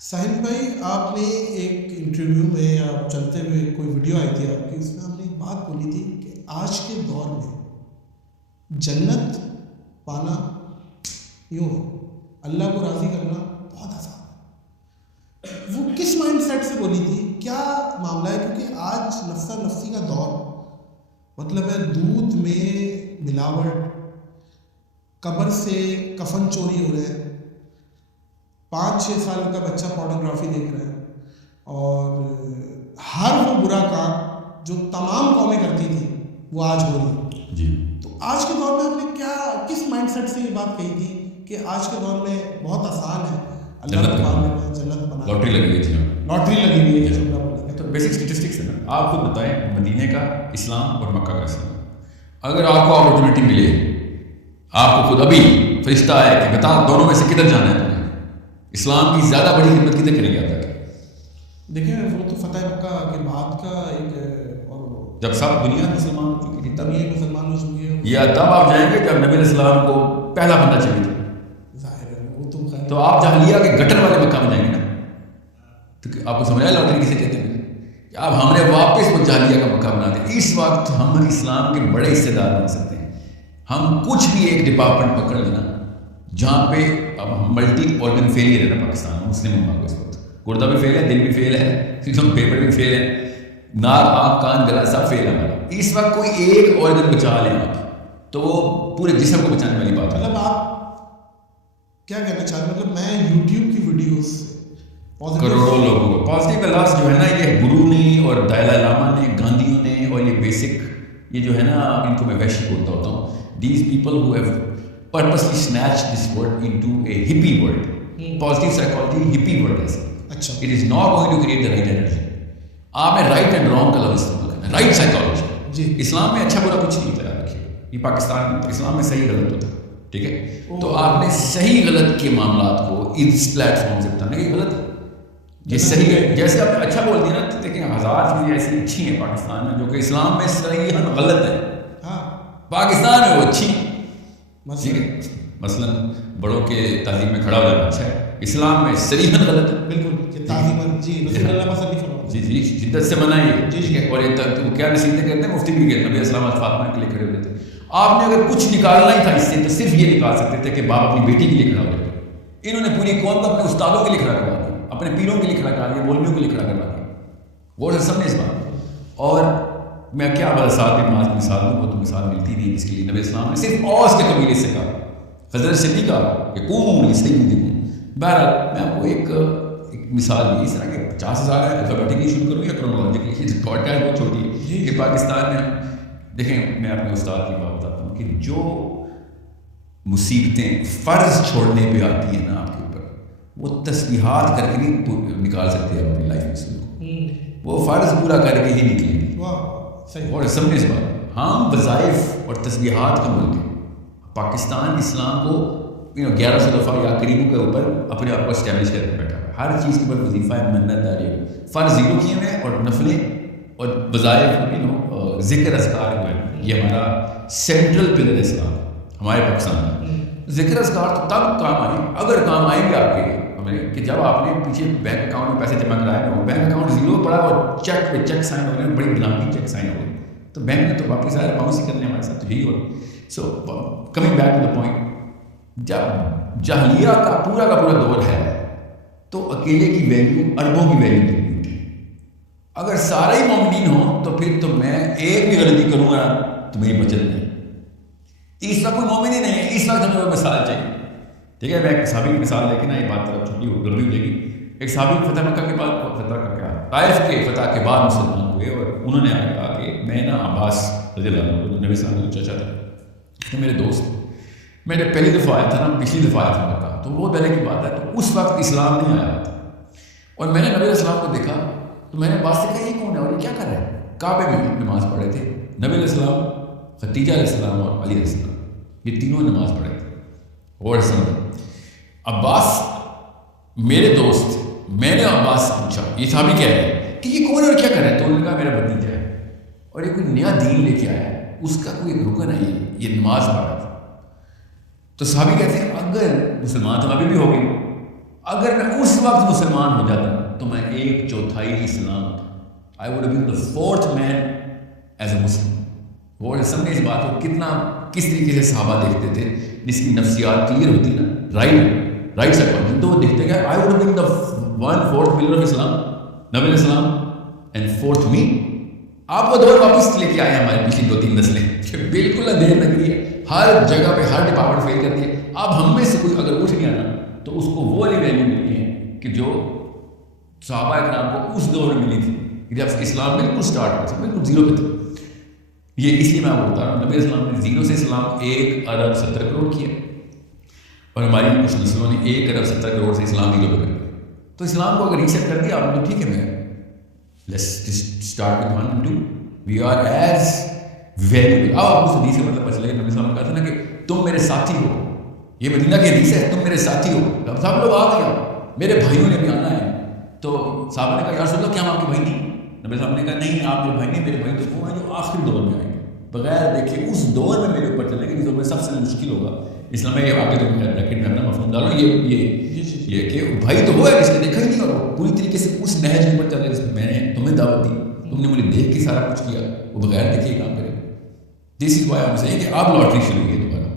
ساحل بھائی، آپ نے ایک انٹرویو میں یا چلتے ہوئے کوئی ویڈیو آئی تھی آپ کی، اس میں آپ نے ایک بات بولی تھی کہ آج کے دور میں جنت پانا یوں ہے، اللہ کو راضی کرنا بہت آسان ہے۔ وہ کس مائنڈ سیٹ سے بولی تھی؟ کیا معاملہ ہے؟ کیونکہ آج نفسہ نفسی کا دور، مطلب ہے دودھ میں ملاوٹ، قبر سے کفن چوری ہو رہے ہیں، 5-6 سال کا بچہ پورنوگرافی دیکھ رہا ہے، اور ہر وہ برا کام جو تمام قومیں کرتی تھیں وہ آج ہو رہی ہے جی۔ تو آج کے دور میں آپ نے کس مائنڈ سیٹ سے یہ بات کہی تھی کہ آج کے دور میں بہت آسان ہے اللہ کو مان لینا، جنت بنا، لاٹری لگی ہوئی تھی، لاٹری لگی ہوئی ہے جملہ بولیں تو بیسک اسٹیٹسٹکس ہے نا۔ آپ خود بتائیں مدینے کا اسلام اور مکہ کا اسلام، اگر آپ کو اپرچونیٹی ملے، آپ کو خود ابھی فرشتہ ہے کہ بتا دونوں میں سے کدھر جانا ہے، اسلام کی زیادہ بڑی خدمت کدھر کرے گی؟ آپ تک دیکھیں وہ تو فتح مکہ کے بعد کا ایک، اور جب سب دنیا مسلمان ہو چکی تھی تب یہ مسلمان ہو چکی ہے، یا تب آپ جائیں گے جب نبی علیہ السلام کو پہلا بندہ چاہیے تھا؟ ظاہر ہے وہ تو خیر، تو آپ جہلیہ کے گٹر والے مکہ میں جائیں گے نا، تو آپ کو سمجھ آیا لاٹری کسے کہتے ہیں؟ کہ اب ہم نے واپس وہ جہلیہ کا مکہ بنا دیا۔ اس وقت ہم اسلام کے بڑے حصے دار بن سکتے ہیں۔ ہم کچھ بھی ایک ڈپارٹمنٹ پکڑ لینا جہاں پہ اب ہم ملٹی آرگن فیلئر ہے نا پاکستان مسلم امت کو، اس وقت گردہ بھی فیل ہے، دل بھی فیل ہے، پیپر بھی فیل ہے، ناک آنکھ کان گلا سب فیل ہے ہمارا۔ اس وقت کوئی ایک آرگن بچا لیں آپ تو وہ پورے جسم کو بچانے والی بات ہے۔ مطلب آپ کیا کہنا چاہ رہے ہیں؟ مطلب میں یوٹیوب کی ویڈیوز سے کروڑوں لوگوں کو پازیٹیو کلاس جو ہے نا، یہ گرو نے اور دلائی لاما نے، گاندھیوں نے، اور یہ بیسک یہ جو ہے نا، ان کو میں ویشی بولتا ہوتا ہوں، these people who have purposely snatched this word into a hippie world. Positive psychology hippie world ہے۔ اچھا، It is not going to create the right energy. آپ نے رائٹ اینڈ رانگ کا لفظ استعمال کرنا ہے، رائٹ سائیکالوجی جی، اسلام میں اچھا برا کچھ نہیں ہوتا ہے۔ رکھیے یہ پاکستان میں اسلام میں صحیح غلط ہوتا ہے، ٹھیک ہے؟ تو آپ نے صحیح غلط کے معاملات کو اس پلیٹ فارم سے بتانا کہ غلط ہے یہ صحیح ہے۔ جیسے آپ نے اچھا بول دیا نا، دیکھیں 1000 چیزیں ایسی اچھی ہیں پاکستان میں جو کہ اسلام میں صحیح غلط ہے، ہاں پاکستان میں وہ اچھی ہیں، ٹھیک مثلا ہے؟ مثلاً بڑوں کے تعظیم میں کھڑا ہو جانا اچھا ہے، اسلام میں صریحاً غلط ہے۔ بالکل کہ تعظیم، جی رسول اللہ صلی اللہ علیہ وسلم، جی جی شدت سے منع ہے، جی ٹھیک ہے؟ اور وہ کیا نصیحتیں کرتے ہیں، مفتی بھی کہتے ہیں نبی اسلام فاطمہ کے لیے کھڑے ہوتے تھے۔ آپ نے اگر کچھ نکالنا ہی تھا اس سے تو صرف یہ نکال سکتے تھے کہ باپ اپنی بیٹی کے لیے کھڑا ہو جائے۔ انہوں نے پوری قوم کو اپنے استادوں کے لیے کھڑا کروا دیا، اپنے پیروں کے لیے کھڑا کروا دیا، مولویوں کے لیے کھڑا کروا دیا، غور سے سب نے اس بات۔ اور میں کیا بتا ساتھ میں مثال دوں، وہ تو مثال ملتی نہیں جس کے لیے نبی اسلام نے صرف اوس کے قبیلے سے کہا، حضرت صدیقہ کہ قوموا لسیدکم۔ بہرحال میں آپ کو ایک مثال دی اس طرح کہ 50,000 ہے، الفابیٹکلی شروع کروں یا کرونالوجیکلی؟ پوڈ کاسٹ بہت چھوٹی ہے کہ پاکستان میں دیکھیں، میں اپنے استاد کی بات بتاتا ہوں کہ جو مصیبتیں فرض چھوڑنے پہ آتی ہیں نا آپ کے اوپر، وہ تسبیحات کر کے نہیں نکال سکتے آپ اپنی لائف میں سے، وہ فرض پورا کر کے ہی نکلیں گے۔ اور سمجھے اس بات، ہم وظائف اور تسبیحات کا ملک ہے۔ پاکستان اسلام کو 1100 دفعہ یا قریبوں کے اوپر اپنے آپ کو اسٹیبلش کر کے بیٹھا ہے، ہر چیز کے اوپر وظیفہ ہے، منت داری ہے، فرض زیرو کیے ہوئے اور نفلیں اور وظائف ذکر اذکار جو ہے، یہ ہمارا سینٹرل پلر ہے اسلام ہمارے پاکستان میں۔ ذکر اذکار تو تب کام آئیں اگر کام آئیں گے آپ کے ہمیں کہ جب آپ نے پیچھے بینک اکاؤنٹ میں پیسے جمع کرائے ہوں، بینک اکاؤنٹ زیرو پڑا اور چیک پہ چیک سائن ہو رہے ہیں، بڑی بلانکی چیک سائن ہو رہے ہیں، تو بینک نے تو واپس آیا باؤنس ہی کرنے ہمارے ساتھ، تو یہی ہو رہا ہے۔ So coming back to the point, جب جہلیہ کا پورا دور ہے تو اکیلے کی ویلیو اربوں کی ویلیو ہوتی ہے۔ اگر سارے ہی مومنین ہوں تو پھر تو میں ایک بھی غلطی کروں گا تو میری بچت نہیں۔ اس وقت کوئی مومن ہی نہیں ہے، اس وقت ہمیں مثال چاہیے، ٹھیک ہے؟ میں ایک صحابی کی مثال لے کے نا، یہ بات طرف چھوٹی ہو لمبی ہو جائے گی۔ ایک صحابی فتح مکہ کے بعد، فتح کا کیا، طائف کے فتح کے بعد مسلمان ہوئے، اور انہوں نے کہا کہ میں نا عباس رضی اللہ عنہ نبی صلی اللہ علیہ وسلم چچا تھا، میرے دوست، میں نے پہلی دفعہ آیا تھا نا، پچھلی دفعہ آیا تھا مکہ، تو وہ پہلے کی بات ہے، تو اس وقت اسلام نہیں آیا تھا، اور میں نے نبی علیہ السلام کو دیکھا تو میں نے عباس سے کہا یہ کون ہے اور یہ کیا کر رہے ہیں؟ کعبے میں نماز پڑھ رہے تھے نبی علیہ السلام، ختیجہ علیہ السلام اور علی علیہ السلام، یہ تینوں نماز پڑھ رہے تھے۔ اور عباس میرے دوست، میں نے عباس سے پوچھا یہ صحابی کہہ رہے ہیں کہ یہ کون ہے اور کیا کر رہے ہیں؟ تو انہوں نے کہا میرا بھتیجا ہے اور یہ کوئی نیا دین لے کے آیا ہے، اس کا کوئی رکن ہے، یہ نماز پڑھ رہا تھا۔ تو صحابی کہتے ہیں اگر مسلمان تو ابھی بھی ہو گئے، اگر میں اس وقت مسلمان ہو جاتا تو میں 1/4 اسلام ہوتا. I would have been the 4th man as a Muslim. وہ سمجھے اس بات کو کتنا کس طریقے سے صحابہ دیکھتے تھے, جس کی نفسیات کلیئر ہوتی نا, رائٹ سائیکالوجی, تو وہ دیکھتے کہ I would have been the 1/4 pillar of Islam, نبی علیہ السلام, and 4th me. آپ وہ دور واپس لے کے آئے ہمارے پچھلی 2-3 نسلیں کہ بالکل اندھیر نگری ہے, ہر جگہ پہ ہر ڈپارٹمنٹ فیل کرتی ہے. اب ہم میں سے کوئی اگر اٹھ گیا نا تو اس کو وہ والی ویلیو ملتی ہے کہ جو صحابہ کرام کو اس دور میں ملی تھی جب اسلام بالکل اسٹارٹ ہوا تھا, بالکل زیرو پہ تھا. یہ اس لیے میں آپ کو بتا رہا ہوں, نبی اسلام نے زیرو سے اسلام 1 ارب 70 کروڑ کیا, اور ہماری کچھ نسلوں نے 1 ارب 70 کروڑ سے اسلام زیرو پہ کر دیا. تو اسلام کو اگر ریسیٹ کر دیا آپ نے تو ٹھیک ہے, میں let's start with 1 and 2. We are as valuable. اب آپ کو حدیث کا مطلب پتہ چلے, نبی اسلام نے کہا تھا نا کہ تم میرے ساتھی ہو, یہ مدینہ کی حدیث ہے, تم میرے ساتھی ہو. سب لوگ آ گئے, میرے بھائیوں نے بھی آنا ہے. تو صحابہ نے کہا یا رسول اللہ کیا ہم آپ کے بھائی نہیں؟ نبی صاحب نے کہا نہیں, آپ میرے بھائی نہیں, میرے بھائی تو وہ ہیں جو آخری دور میں آئیں گے. بغیر دیکھے اس دور میں میرے اوپر چلنے کے اس دور میں سب سے مشکل ہوگا. اسلام میں یہ واقعہ تو بریکٹ میں اپنا مفہوم ڈالوں, یہ کہ بھائی تو وہ ہے جس نے دیکھا ہی نہیں, اور وہ پوری طریقے سے اس نہج کے اوپر چل رہے جس میں نے تمہیں دعوت دی, تم نے مجھے دیکھ کے سارا کچھ کیا, وہ بغیر دیکھے کام کرے. دس از وائی ہم سے کہ آپ لاٹری شروع کیے دوبارہ.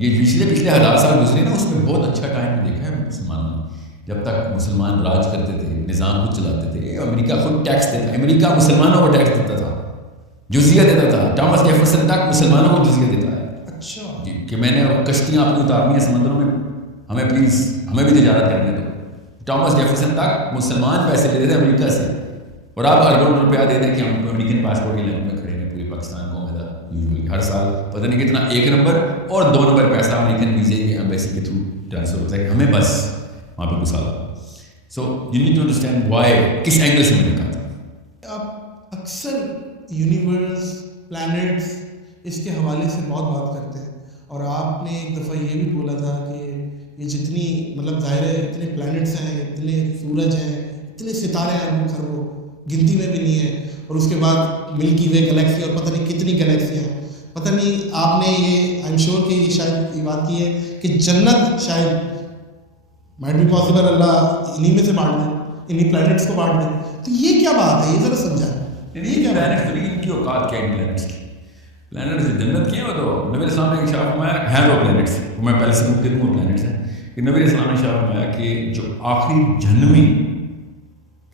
یہ پچھلے 1000 سال گزرے نا, اس میں بہت اچھا ٹائم دیکھا ہے مسلمانوں نے. جب تک مسلمان راج کرتے تھے, نظام کو چلاتے تھے, امریکہ خود ٹیکس دیتا, امریکہ مسلمانوں کو ٹیکس دیتا تھا, جزیہ دیتا تھا. ٹامس جیفرسن تک مسلمانوں کو جزیہ دیتا ہے. اچھا جی, کہ میں نے کشتیاں اپنی اتارنی ہیں سمندروں میں, ہمیں پلیز ہمیں بھی تجارت کرنے دو. ٹامس جیفرسن تک مسلمان پیسے لیتے تھے امریکہ سے, اور آپ اربوں روپیہ دے دیں کہ ہم امریکن پاسپورٹ کی لائن میں کھڑے ہیں پورے پاکستان کو. یوزلی ہر سال پتہ نہیں کتنا 1 نمبر اور 2 نمبر پیسہ امریکن ویزے کے ایمبیسی کے تھرو ٹرانسفر ہوتا ہے کہ ہمیں بس وہاں پہ گھسا دو. So you need to understand why, کس اینگل سے میں نے کہا تھا. آپ اکثر یونیورس, پلانٹس, اس کے حوالے سے بہت بات کرتے ہیں, اور آپ نے ایک دفعہ یہ بھی بولا تھا کہ یہ جتنی مطلب ظاہر ہے اتنے پلانٹس ہیں, اتنے سورج ہیں, اتنے ستارے ہیں, اربوں خربوں, گنتی میں بھی نہیں ہے. اور اس کے بعد ملکی وے گلیکسی اور پتہ نہیں کتنی گلیکسیاں ہیں. پتہ نہیں آپ نے یہ آئی ایم شیور کہ یہ شاید یہ بات کی ہے کہ جنت شاید مائٹ بی پاسبل اللہ انہی میں سے بانٹ دیں, انہی پلانٹس کو بانٹ دیں. تو یہ کیا بات ہے, یہ ذرا سمجھائیں. یہ کیا پلانٹس نہیں, ان کی اوقات کیا ہے پلانٹس کی. پلانٹس جنت کے ہیں, وہ تو نبی السلام نے ارشاد فرمایا ہیں وہ پلانٹس. میں پہلے سے ممکن ہوں پلانٹس ہیں کہ نبی السلام نے ارشاد فرمایا کہ جو آخری جہنمی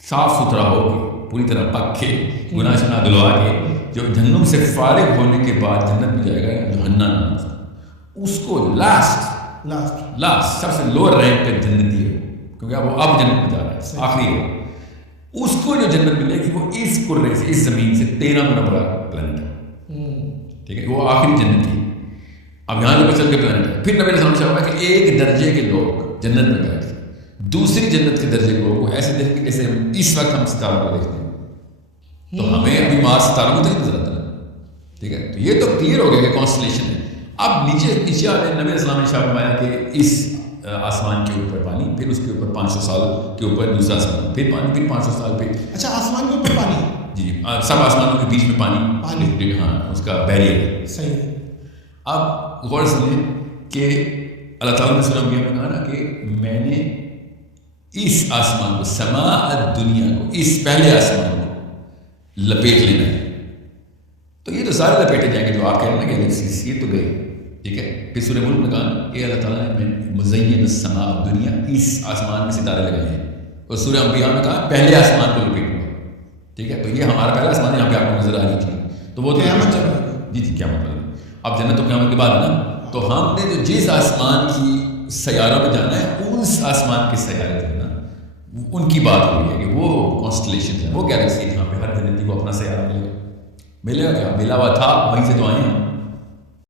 صاف ستھرا ہو کے پوری طرح پک کے گناہ شنا دلوا کے جو جہنم سے فارغ ہونے کے بعد جنت میں جائے گا, جہنم, اس کو لاسٹ سب سے لوور رینک پہ جنتی ہے, کیونکہ وہ اب جنت میں جا رہا ہے, آخری ہے. اس کو جو جنت ملے گی وہ اس کرے سے, اس زمین سے 13 گنا بڑا پلانٹ ہے, ٹھیک ہے, وہ آخری جنت ہے. اب یہاں سے چل کے پلانٹ ہے. پھر نبی نے سمجھا ہوا کہ ایک درجے کے لوگ جنت میں بیٹھے, دوسری جنت کے درجے کے لوگوں کو ایسے دیکھ کے جیسے اس وقت ہم ستاروں کو دیکھتے ہیں, تو ہمیں ابھی مارس ستاروں کو تو نہیں نظر آتا, ٹھیک ہے. تو یہ تو کلیئر ہو گیا کہ کانسٹلیشن ہے. اب نیچے آ رہے نبی اسلام نے فرمایا کہ اس آسمان کے اوپر پانی, پھر اس کے اوپر 500 سال کے اوپر دوسرا آسمان, پھر پانی, پھر 500 سال پہ. اچھا, آسمان کے اوپر پانی؟ جی, سب آسمانوں کے بیچ میں پانی, ہاں, اس کا بیریئر. صحیح ہے. اب غور سمجھیں کہ اللہ تعالیٰ نے سورہ انبیاء میں کہا نا کہ میں نے اس آسمان کو, سماء دنیا کو, اس پہلے آسمان کو لپیٹ لینا ہے. تو یہ تو سارے لپیٹے جائیں گے جو آپ کہہ رہے ہیں نا گیلیکسیز, یہ تو گئے, ٹھیک ہے. پھر سورہ ملک میں کہا کہ اللہ تعالیٰ نے مزین السماء دنیا, اس آسمان میں ستارے لگائے ہیں. اور سورہ انبیاء میں کہا پہلے آسمان کو لپیٹوں گا, ٹھیک ہے. تو یہ ہمارا پہلا آسمان ہے, یہاں پہ آپ کو نظر آ رہی چیز, تو وہ تو قیامت چل رہا ہے. جی قیامت. اب جنت تو قیامت کے بعد ہے نا, تو ہم نے جو جس آسمان کی سیاروں پہ جانا ہے, اس آسمان کے سیارے جو ہے نا ان کی بات ہو رہی ہے کہ وہ کانسٹلیشن ہے, وہ گیلیکسی جہاں پہ ہر جنتی کو اپنا سیارہ ملے گا. کیا ملا ہوا تھا, وہیں سے تو آئے ہیں.